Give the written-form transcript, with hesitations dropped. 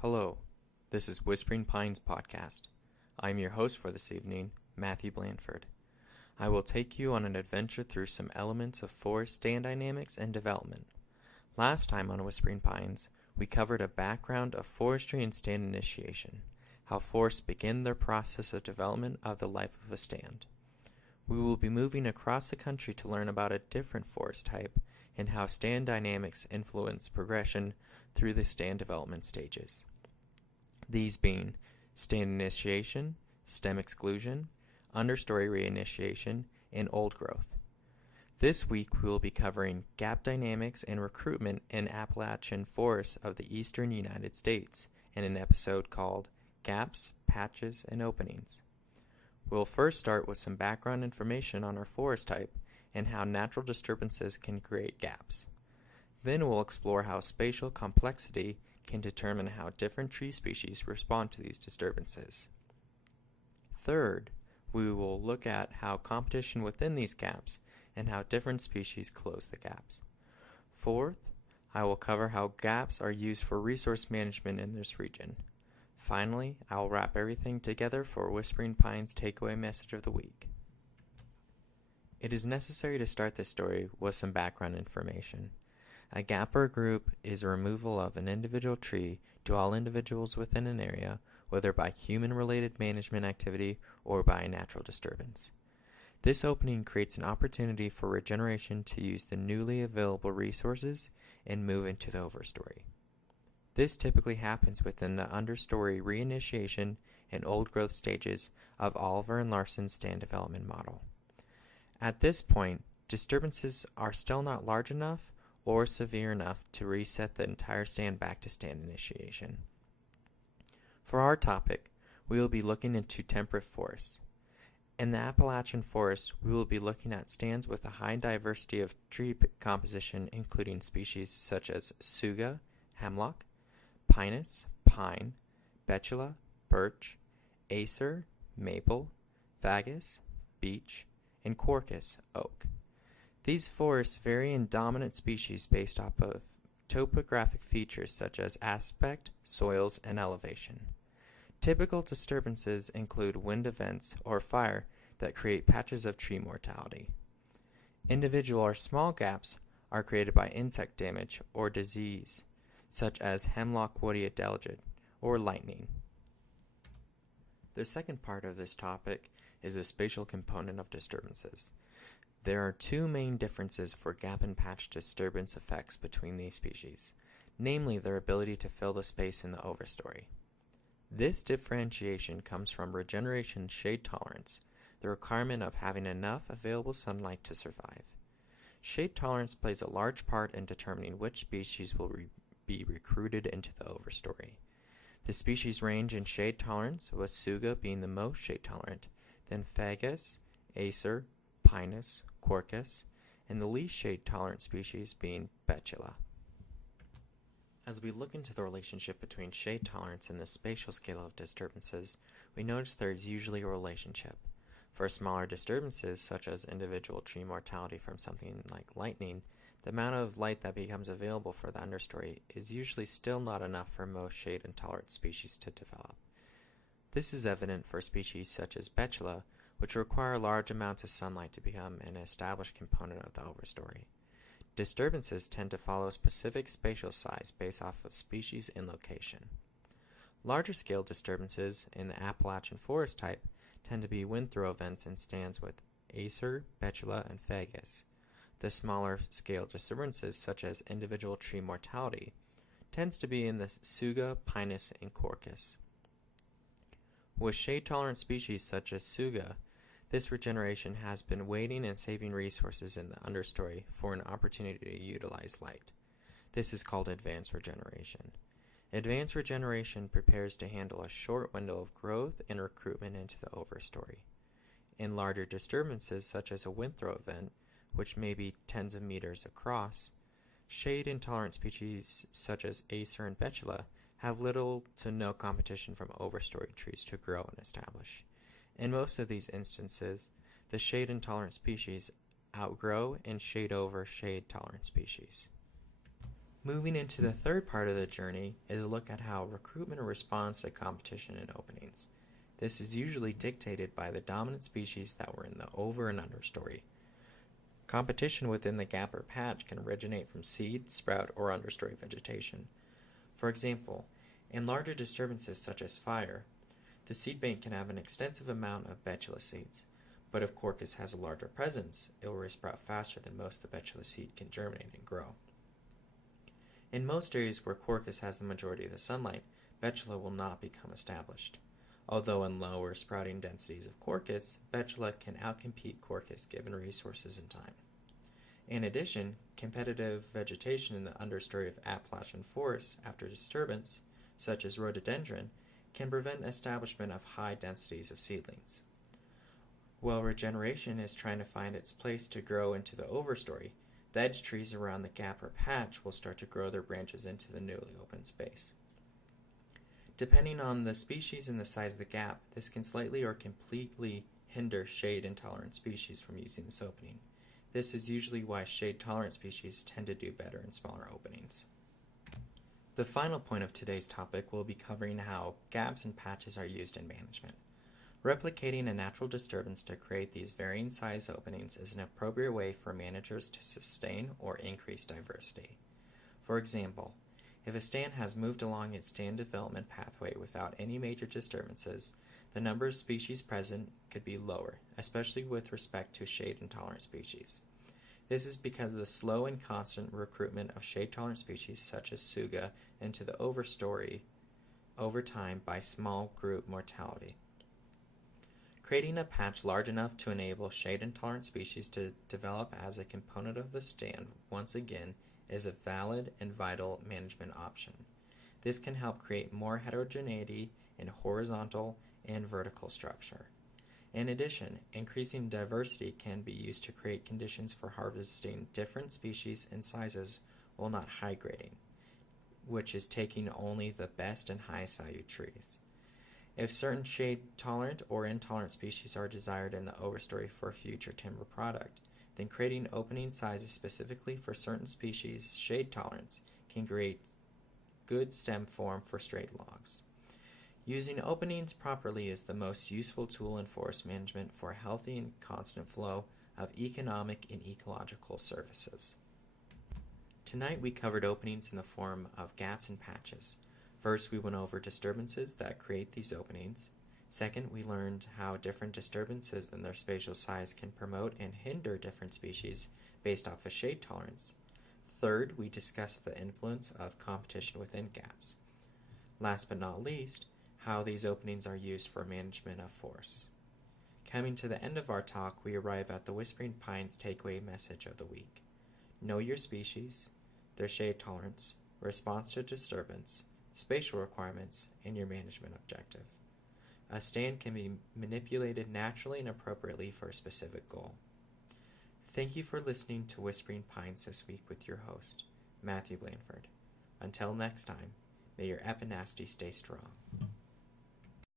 Hello, this is Whispering Pines Podcast. I am your host for this evening, Matthew Blanford. I will take you on an adventure through some elements of forest stand dynamics and development. Last time on Whispering Pines, we covered a background of forestry and stand initiation, how forests begin their process of development of the life of a stand. We will be moving across the country to learn about a different forest type and how stand dynamics influence progression through the stand development stages. These being stand initiation, stem exclusion, understory reinitiation, and old growth. This week we will be covering gap dynamics and recruitment in Appalachian forests of the eastern United States in an episode called Gaps, Patches, and Openings. We'll first start with some background information on our forest type and how natural disturbances can create gaps. Then we'll explore how spatial complexity can determine how different tree species respond to these disturbances. Third, we will look at how competition within these gaps and how different species close the gaps. Fourth, I will cover how gaps are used for resource management in this region. Finally, I will wrap everything together for Whispering Pines' takeaway message of the week. It is necessary to start this story with some background information. A gap or group is a removal of an individual tree to all individuals within an area, whether by human-related management activity or by a natural disturbance. This opening creates an opportunity for regeneration to use the newly available resources and move into the overstory. This typically happens within the understory reinitiation and old growth stages of Oliver and Larson's stand development model. At this point, disturbances are still not large enough or severe enough to reset the entire stand back to stand initiation. For our topic, we will be looking into temperate forests. In the Appalachian forest, we will be looking at stands with a high diversity of tree composition, including species such as suga, hemlock, pinus, pine, betula, birch, acer, maple, fagus, beech, and quercus, oak. These forests vary in dominant species based off of topographic features such as aspect, soils, and elevation. Typical disturbances include wind events or fire that create patches of tree mortality. Individual or small gaps are created by insect damage or disease, such as hemlock woody adelgid or lightning. The second part of this topic is the spatial component of disturbances. There are two main differences for gap and patch disturbance effects between these species, namely their ability to fill the space in the overstory. This differentiation comes from regeneration shade tolerance, the requirement of having enough available sunlight to survive. Shade tolerance plays a large part in determining which species will be recruited into the overstory. The species range in shade tolerance, with suga being the most shade tolerant, then fagus, acer, pinus, quercus, and the least shade tolerant species being betula. As we look into the relationship between shade tolerance and the spatial scale of disturbances, we notice there is usually a relationship. For smaller disturbances, such as individual tree mortality from something like lightning, the amount of light that becomes available for the understory is usually still not enough for most shade intolerant species to develop. This is evident for species such as betula, which require large amounts of sunlight to become an established component of the overstory. Disturbances tend to follow specific spatial size based off of species and location. Larger scale disturbances in the Appalachian forest type tend to be wind throw events in stands with acer, betula, and fagus. The smaller scale disturbances, such as individual tree mortality, tends to be in the suga, pinus, and quercus. With shade-tolerant species such as suga, this regeneration has been waiting and saving resources in the understory for an opportunity to utilize light. This is called advanced regeneration. Advanced regeneration prepares to handle a short window of growth and recruitment into the overstory. In larger disturbances, such as a wind throw event, which may be tens of meters across, shade-intolerant species such as acer and betula have little to no competition from overstory trees to grow and establish. In most of these instances, the shade-intolerant species outgrow and shade over shade-tolerant species. Moving into the third part of the journey is a look at how recruitment responds to competition and openings. This is usually dictated by the dominant species that were in the over and understory. Competition within the gap or patch can originate from seed, sprout, or understory vegetation. For example, in larger disturbances such as fire, the seed bank can have an extensive amount of betula seeds, but if Quercus has a larger presence, it will resprout faster than most of the betula seed can germinate and grow. In most areas where Quercus has the majority of the sunlight, betula will not become established. Although in lower sprouting densities of Quercus, betula can outcompete Quercus given resources and time. In addition, competitive vegetation in the understory of Appalachian forests after disturbance, such as rhododendron, can prevent establishment of high densities of seedlings. While regeneration is trying to find its place to grow into the overstory, the edge trees around the gap or patch will start to grow their branches into the newly opened space. Depending on the species and the size of the gap, this can slightly or completely hinder shade-intolerant species from using this opening. This is usually why shade-tolerant species tend to do better in smaller openings. The final point of today's topic will be covering how gaps and patches are used in management. Replicating a natural disturbance to create these varying size openings is an appropriate way for managers to sustain or increase diversity. For example, if a stand has moved along its stand development pathway without any major disturbances, the number of species present could be lower, especially with respect to shade-intolerant species. This is because of the slow and constant recruitment of shade-tolerant species such as Tsuga into the overstory over time by small group mortality. Creating a patch large enough to enable shade-intolerant species to develop as a component of the stand once again is a valid and vital management option. This can help create more heterogeneity in horizontal and vertical structure. In addition, increasing diversity can be used to create conditions for harvesting different species and sizes while not high grading, which is taking only the best and highest value trees. If certain shade-tolerant or intolerant species are desired in the overstory for future timber product, then creating opening sizes specifically for certain species' shade tolerance can create good stem form for straight logs. Using openings properly is the most useful tool in forest management for a healthy and constant flow of economic and ecological services. Tonight we covered openings in the form of gaps and patches. First, we went over disturbances that create these openings. Second, we learned how different disturbances and their spatial size can promote and hinder different species based off of shade tolerance. Third, we discussed the influence of competition within gaps. Last but not least, how these openings are used for management of forests. Coming to the end of our talk, we arrive at the Whispering Pines takeaway message of the week. Know your species, their shade tolerance, response to disturbance, spatial requirements, and your management objective. A stand can be manipulated naturally and appropriately for a specific goal. Thank you for listening to Whispering Pines this week with your host, Matthew Blanford. Until next time, may your epinasty stay strong.